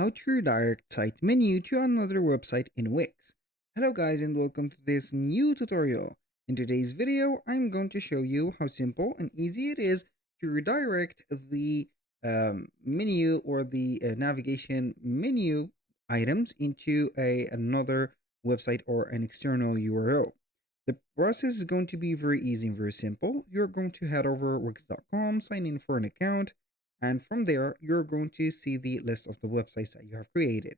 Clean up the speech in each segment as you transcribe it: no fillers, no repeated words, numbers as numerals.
How to redirect site menu to another website in Wix. Hello guys and welcome to this new tutorial. In today's video, I'm going to show you how simple and easy it is to redirect the menu or the navigation menu items into another website or an external URL. The process is going to be very easy and very simple. You're going to head over wix.com, sign in for an account, and from there, you're going to see the list of the websites that you have created.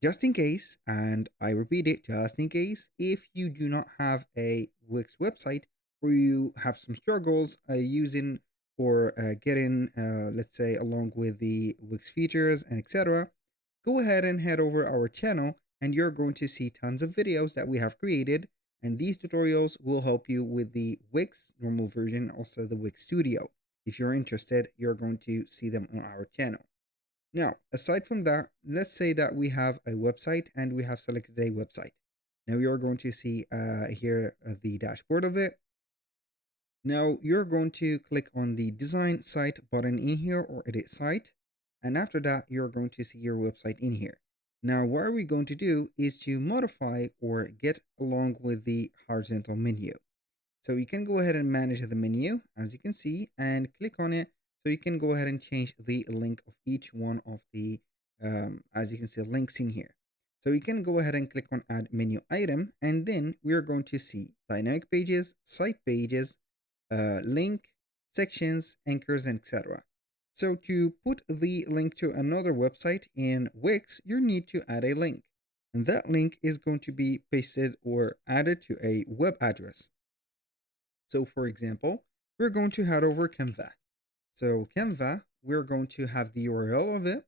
Just in case, and I repeat it, just in case, if you do not have a Wix website or you have some struggles using or getting, let's say, along with the Wix features and etc., go ahead and head over our channel and you're going to see tons of videos that we have created. And these tutorials will help you with the Wix normal version, also the Wix Studio. If you're interested, you're going to see them on our channel. Now, aside from that, let's say that we have a website and we have selected a website. Now you're going to see here the dashboard of it. Now you're going to click on the design site button in here or edit site. And after that, you're going to see your website in here. Now, what are we going to do is to modify or get along with the horizontal menu. So you can go ahead and manage the menu as you can see and click on it. So you can go ahead and change the link of each one of the, as you can see, links in here. So you can go ahead and click on add menu item, and then we're going to see dynamic pages, site pages, link, sections, anchors, and etc. So to put the link to another website in Wix, you need to add a link. And that link is going to be pasted or added to a web address. So for example, we're going to head over Canva. So Canva, we're going to have the URL of it,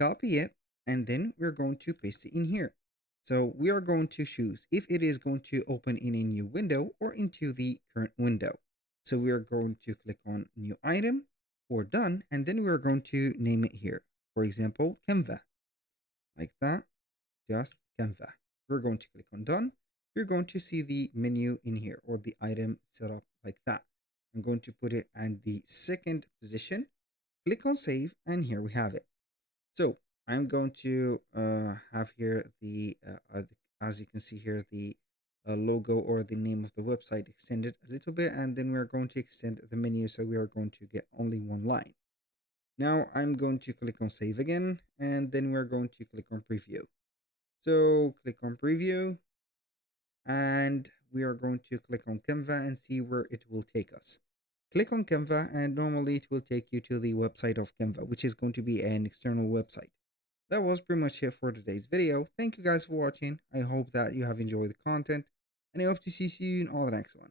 copy it, and then we're going to paste it in here. So we are going to choose if it is going to open in a new window or into the current window. So we are going to click on new item or done, and then we are going to name it here. For example, Canva, like that, just Canva. We're going to click on done. You're going to see the menu in here or the item set up like that. I'm going to put it at the second position. Click on save, and here we have it. So I'm going to have here as you can see here, the logo or the name of the website extended a little bit, and then we're going to extend the menu so we are going to get only one line. Now I'm going to click on save again, and then we're going to click on preview. So click on preview, and we are going to click on Canva and see where it will take us. Click on Canva, and normally it will take you to the website of Canva, which is going to be an external website. That was pretty much it for today's video. Thank you guys for watching. I hope that you have enjoyed the content, and I hope to see you in all the next one.